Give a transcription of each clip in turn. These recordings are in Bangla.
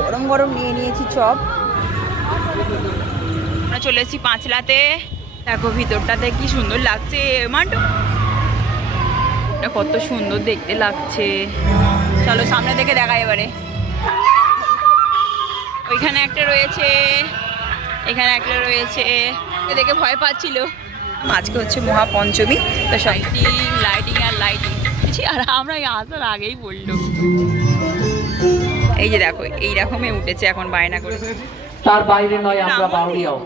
গরম গরম নিয়ে নিয়েছি চপ। আমরা চলে এসেছি পাঁচলাতে। দেখো ভিতরটাতে কি সুন্দর লাগছে মান্টু। এটা কত সুন্দর দেখতে লাগছে। চলো সামনে থেকে দেখা এবারে। ওইখানে একটা রয়েছে এখানে একটা রয়েছে। এ দেখে ভয় পাচ্ছিল। আজকে হচ্ছে মহাপঞ্চমী তো লাইটিং লাইটিং আর লাইটিং আর আমরা আসার আগেই বলল। এই যে দেখো এই রকমই উঠেছে এখন বায়না করে তার বাইরে নয় আমরা বাউরিয়াও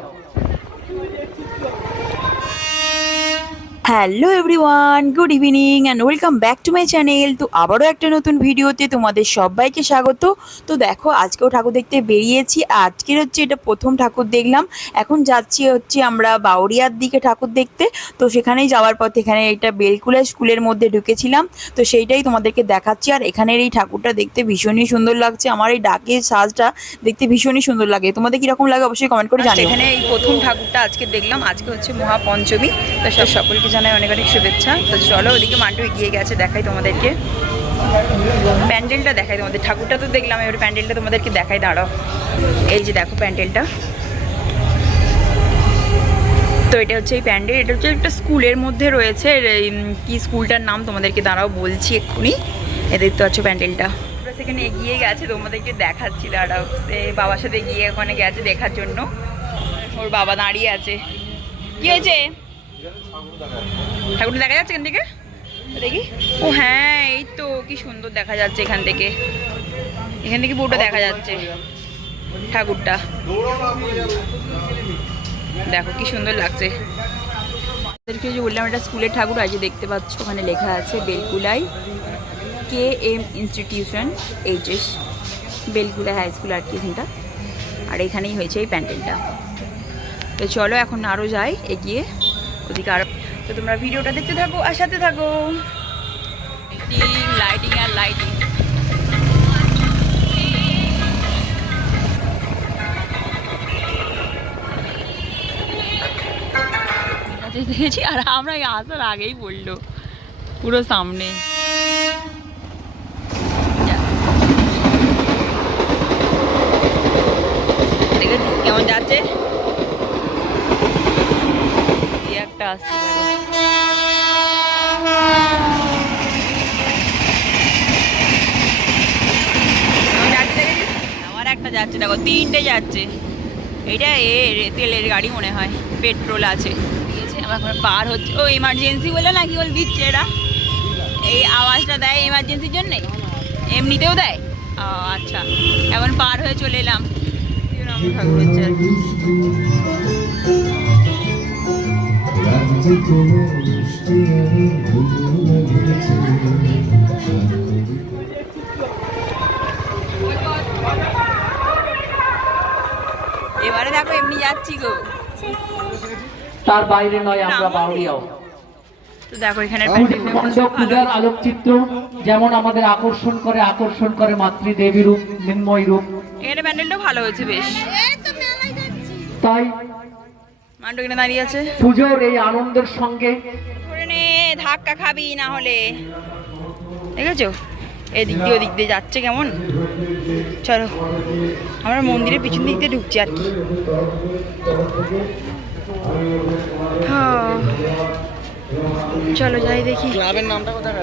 hello everyone good evening and welcome back to my channel তো আবারও একটা নতুন ভিডিওতে তোমাদের সবাইকে স্বাগত। তো দেখো আজকেও ঠাকুর দেখতে বেরিয়েছি। আজকের হচ্ছে এটা প্রথম ঠাকুর দেখলাম। এখন যাচ্ছি হচ্ছে আমরা বাউরিয়ার দিকে ঠাকুর দেখতে। তো সেখানেই যাওয়ার পথে এখানে এটা বেলকুলা স্কুলের মধ্যে ঢুকেছিলাম। তো সেইটাই তোমাদেরকে দেখাচ্ছি। আর এখানের এই ঠাকুরটা দেখতে ভীষণই সুন্দর লাগছে। আমার এই ডাকের সাজটা দেখতে ভীষণই সুন্দর লাগে। তোমাদের কীরকম লাগে অবশ্যই কমেন্ট করে জানিও। এখানে এই প্রথম ঠাকুরটা আজকে দেখলাম। আজকে হচ্ছে মহাপঞ্চমী। তো সব সকলকে জানাই অনেক অনেক শুভেচ্ছা। তো চলো ওদিকে মান্টু এগিয়ে গেছে, দেখাই তোমাদেরকে। প্যান্ডেলটা দেখাই তোমাদের। ঠাকুরটা তো দেখলাম, এবার প্যান্ডেলটা তোমাদেরকে দেখাই, দাঁড়াও। এই যে দেখো প্যান্ডেলটা। তো এটা হচ্ছে এই প্যান্ডেল, এটা হচ্ছে একটা স্কুলের মধ্যে রয়েছে। কি স্কুলটার নাম তোমাদেরকে দাঁড়াও বলছি এক্ষুনি। এ দেখতে পাচ্ছ প্যান্ডেলটা। সেখানে এগিয়ে গেছে, তোমাদেরকে দেখাচ্ছি, দাঁড়াও। সে বাবার সাথে গিয়ে ওখানে গেছে দেখার জন্য। ওর বাবা দাঁড়িয়ে আছে। কি হয়েছে? ঠাকুরটা দেখা যাচ্ছে এখান থেকে? দেখি। ও হ্যাঁ এই তো কি সুন্দর দেখা যাচ্ছে এখান থেকে। এখান থেকে পুরোটা দেখা যাচ্ছে ঠাকুরটা। দেখো কি সুন্দর লাগছে। আপনাদেরকে যে বললাম এটা স্কুলের ঠাকুর আছে দেখতে পাচ্ছ ওখানে লেখা আছে Belkulai K M institution HS Belkula high school আর কি এখানটা। আর এখানেই হয়েছে এই প্যান্ডেলটা। তো চলো এখন আরও যাই এগিয়ে। ওদিকে আরও তো তোমরা ভিডিওটা দেখতে থাকো আর সাথে থাকো। লাইটিং আর লাইটিং দেখেছি আর আমরা আসার আগেই বলল, পুরো সামনে। কেমন যাচ্ছে? যাচ্ছে দেখেছিস? আমার একটা যাচ্ছে দেখো তিনটে যাচ্ছে। এটা এ তেলের গাড়ি মনে হয় পেট্রোল আছে। দিয়েছে আমার এখন পার হচ্ছে। ও এমার্জেন্সি বলে না কি বলে দিচ্ছে এরা? এই আওয়াজটা দেয় এমার্জেন্সির জন্যে? এমনিতেও দেয়? ও আচ্ছা। এখন পার হয়ে চলে এলাম। এবারে দেখো এমনি যাচ্ছি গো। তার বাইরে নয় আমরা বাউরিয়াও তো দেখো এখানে পূজার আলোকচিত্র যেমন আমাদের আকর্ষণ করে আকর্ষণ করে মাতৃদেবী রূপ নির্ময় রূপ। এখানে প্যান্ডেলটাও ভালো হয়েছে বেশ। তাই মান্টু এখানে দাঁড়িয়ে আছে। পুজোর এই আনন্দের সঙ্গে ধরে নে ধাক্কা খাবি না হলে। দেখেছ? এদিক দিয়ে ওদিক দিয়ে যাচ্ছে কেমন? চলো আমরা মন্দিরের পিছন দিক দিয়ে ঢুকছি আর কি। হ্যাঁ। চলো যাই দেখি। ক্লাবের নামটা কোথায়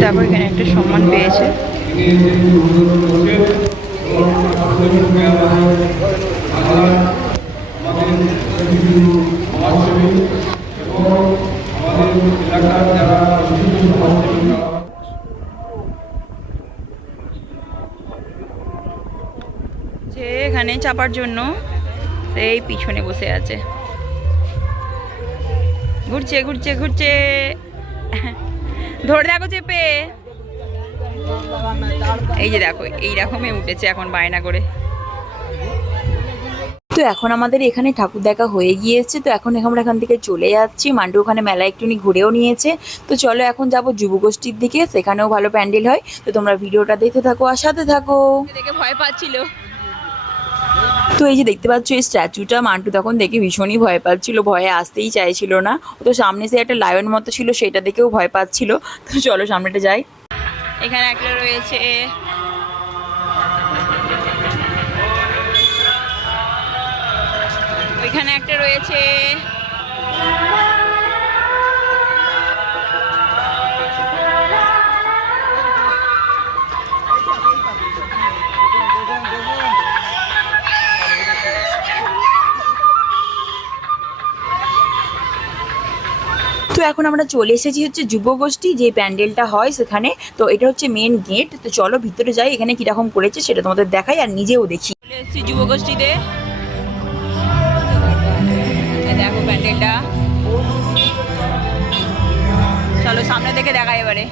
তারপর এখানে একটা সম্মান পেয়েছে। যে এখানে চাপার জন্য সেই পিছনে বসে আছে। ঘুরছে ঘুরছে ঘুরছে। ধরে দেখো চেপে। এই যে দেখো এই রকমই উঠেছে এখন বায়না করে। তো এখন আমাদের এখানে ঠাকুর দেখা হয়ে গিয়েছে তো এখন আমরা এখান থেকে চলে যাচ্ছি। মান্টু ওখানে মেলা একটুনি ঘুরেও নিয়েছে। তো চলো এখন যাব যুবগোষ্ঠীর দিকে সেখানেও ভালো প্যান্ডেল হয়। তো তোমরা ভিডিওটা দেখতে থাকো আর সাথে থাকো। দেখে ভয় পাচ্ছিল। তো এই যে দেখতে পাচ্ছ, এই স্ট্যাচুটা মান্টু তখন দেখে ভীষণই ভয় পাচ্ছিল, ভয়ে আসতেই চাইছিল না। তো সামনে সে একটা লায়ন মতো ছিল, সেটা দেখেও ভয় পাচ্ছিল। তো চলো সামনেটা যাই। এখানে একটা রয়েছে। এখানে একটা রয়েছে। এখন আমরা চলে এসেছি হচ্ছে যুবগোষ্ঠী, যে প্যান্ডেলটা হয় সেখানে। তো এটা হচ্ছে মেন গেট তো চলো ভিতরে যাই, এখানে কীরকম করেছে সেটা তোমাদের দেখাই আর নিজেও দেখি। চলে এসেছি যুবগোষ্ঠীতে। দেখো প্যান্ডেলটা। চলো সামনে থেকে দেখাই এবারে।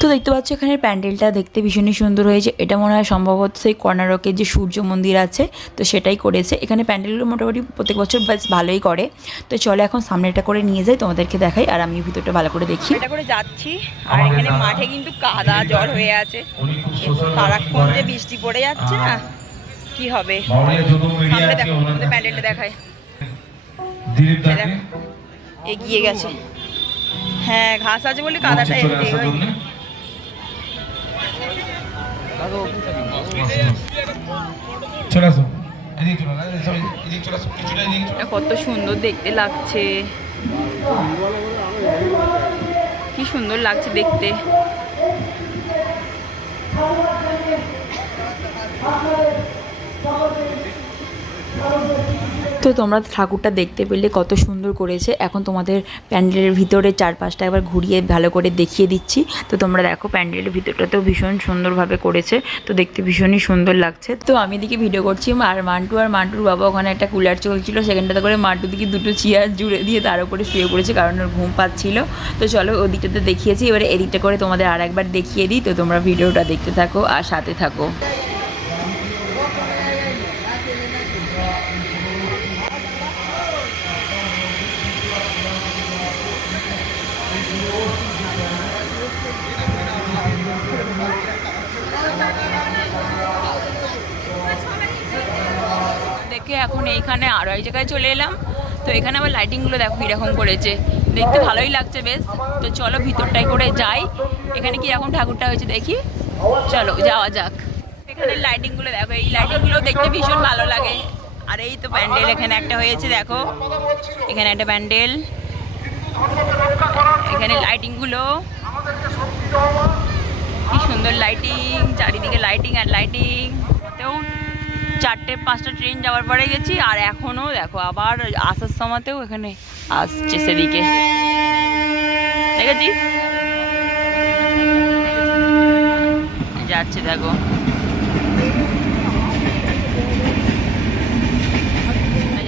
তো দেখতে পাচ্ছ এখানে প্যান্ডেলটা দেখতে ভীষণই সুন্দর হয়েছে। এটা মনে হয় সম্ভবত সেই কর্ণাটকের যে সূর্য মন্দির আছে তো সেটাই করেছে। এখানে প্যান্ডেলগুলো মোটামুটি প্রত্যেক বছর বেশ ভালোই করে। তো চলো এখন সামনেটা করে নিয়ে যাই তোমাদেরকে দেখাই আর আমি ভিতরটা ভালো করে দেখি। এটা করে যাচ্ছি। আর এখানে মাঠে কিন্তু কাদা জল হয়ে আছে। সারাক্ষণ যে বৃষ্টি পড়ে যাচ্ছে না কি হবে? সামনে দেখো তোমাদের প্যান্ডেলটা দেখায়। এগিয়ে গেছে। হ্যাঁ ঘাস আছে বলে কাদাটা চলে চলে কত সুন্দর দেখতে লাগছে। কি সুন্দর লাগছে দেখতে। তো তোমরা ঠাকুরটা দেখতে পেলে কত সুন্দর করেছে। এখন তোমাদের প্যান্ডেলের ভিতরে চারপাশটা একবার ঘুরিয়ে ভালো করে দেখিয়ে দিচ্ছি। তো তোমরা দেখো প্যান্ডেলের ভিতরটাতেও ভীষণ সুন্দরভাবে করেছে। তো দেখতে ভীষণই সুন্দর লাগছে। তো আমি দিকে ভিডিও করছি, আর মান্টু আর মান্টুর বাবা ওখানে একটা কুলার চলছিল। সেখানটাতে করে মান্টু দিকে দুটো চেয়ার জুড়ে দিয়ে তার উপরে শুয়ে পড়েছে কারণ ওর ঘুম পাচ্ছিল। তো চলো ওদিকটাতে দেখিয়েছি। এবারে এদিকটা করে তোমাদের আর একবার দেখিয়ে দিই। তো তোমরা ভিডিওটা দেখতে থাকো আর সাথে থাকো দেখে এখন আরও এক জায়গায় চলে এলাম। তো এখানে আবার লাইটিংগুলো দেখো কীরকম করেছে। দেখতে ভালোই লাগছে বেশ। তো চলো ভিতরটাই করে যাই। এখানে কীরকম ঠাকুরটা হয়েছে দেখি। চলো যাওয়া যাক। এখানে লাইটিংগুলো দেখো। এই লাইটিংগুলো দেখতে ভীষণ ভালো লাগে। আর এই তো প্যান্ডেল এখানে একটা হয়েছে, দেখো। এখানে একটা প্যান্ডেল। এখানে লাইটিংগুলো কি সুন্দর লাইটিং চারিদিকে লাইটিং আর লাইটিং তেও চারটে, পাঁচটা ট্রেন যাওয়ার পরে গেছি আর এখনও দেখো আবার আসার সময়তেও এখানে আসছে সেদিকে। দেখেছিস? যাচ্ছে দেখো।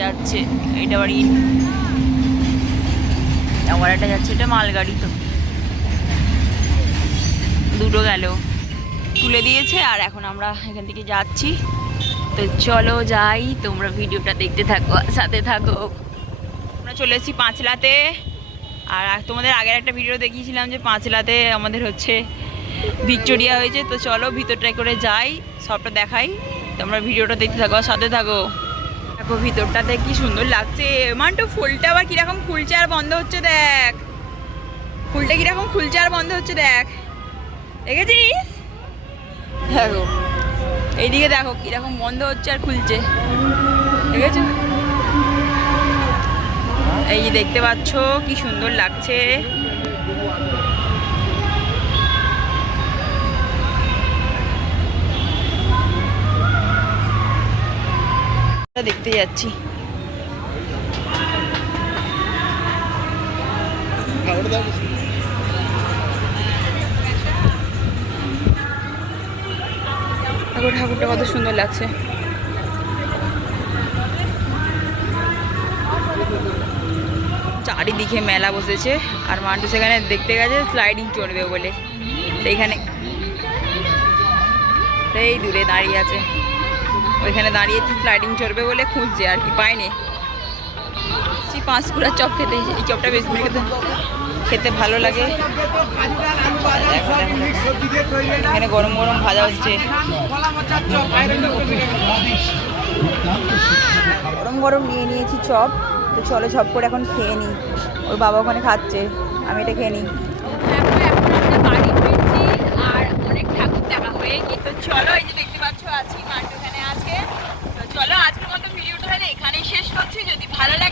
যাচ্ছে এটা বাড়ি। আবার একটা যাচ্ছে, এটা মালগাড়ি তো। দুটো গেল। তুলে দিয়েছে আর এখন আমরা এখান থেকে যাচ্ছি। তো চলো যাই, তোমরা ভিডিওটা দেখতে থাকো, সাথে থাকো। আমরা চলে এসেছি পাঁচলাতে। আর তোমাদের আগের একটা ভিডিও দেখিয়েছিলাম যে পাঁচলাতে আমাদের হচ্ছে ভিক্টোরিয়া হয়েছে। তো চলো ভিতরটায় করে যাই, সবটা দেখাই। তোমরা ভিডিওটা দেখতে থাকো, সাথে থাকো। দেখো ভিতরটাতে কি সুন্দর লাগছে। মান্টু ফুলটা আবার কীরকম খুলছে আর বন্ধ হচ্ছে, দেখ। ফুলটা কীরকম খুলছে আর বন্ধ হচ্ছে, দেখ। দেখেছিস? দেখো। এইদিকে দেখো কীরকম বন্ধ হচ্ছে আর খুলছে। ঠিক আছে এই যে দেখতে পাচ্ছ কি সুন্দর লাগছে। দেখতে যাচ্ছি। ঠাকুরটা কত সুন্দর লাগছে। চারিদিকে মেলা বসেছে, আর মান্টু সেখানে দেখতে গেছে স্লাইডিং চড়বে বলে। সেইখানে সেই দূরে দাঁড়িয়ে আছে। ওইখানে দাঁড়িয়েছে স্লাইডিং চড়বে বলে খুঁজছে আর কি পায়নি সেই পাঁচকুড়ার চপ খেতে, এই চপটা বেশ খেতে। খেতে ভালো লাগে। এখানে গরম গরম ভাজা হচ্ছে। গরম গরম নিয়ে নিয়েছি চপ। তো চলো চপ করে এখন খেয়ে নিই। ওর বাবা ওখানে খাচ্ছে। আমি এটা খেয়ে নিই। এখন বাড়ি ফিরছি। আর অনেক ঠাকুর দেখা হয়ে তো চলো এই যে দেখতে পাচ্ছ আছি মাঠ ওখানে আছে। তো চলো আজকের মতো ভিডিওটা এখানেই শেষ করছি। যদি ভালো লাগে